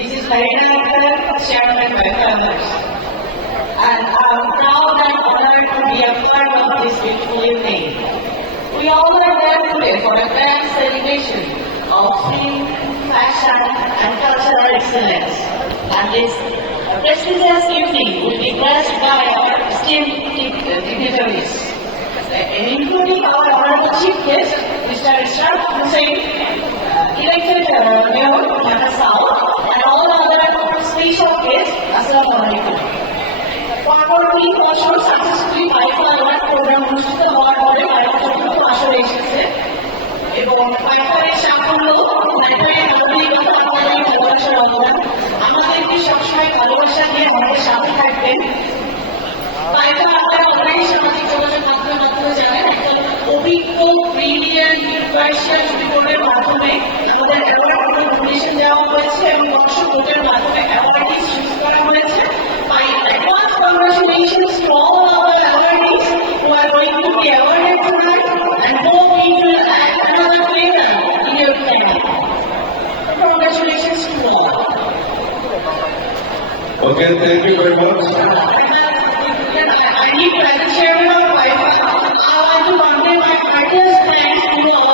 This is my Harinathar um, of my Farmers. And I'm proud and honored to be a part of this beautiful evening. We all are there today for a grand celebration of film, fashion, and cultural excellence. And this prestigious evening will be blessed by our esteemed dignitaries, including our honorable chief guest, Mr. Ishraf Hussain, পরবর্তী বছর successfully পাইপল award programme অনুষ্ঠিত হওয়ার পরে পাইপল চতুর্থ আসরে এসেছে। এবং পাইপলের সাফল্য আমাদের ভালোবাসার অবদান। আমাদেরকে সবসময় ভালোবাসা দিয়ে আমাদের সাথে থাকবেন? পাইপল আপনারা অনলাইন সামাজিক যোগাযোগ মাধ্যমে অভিজ্ঞ ব্রিলিয়ান্ট ইউনিভার্সিয়াল মাধ্যমে Okay, thank you very much. I want to convey my heartiest thanks to uh, all.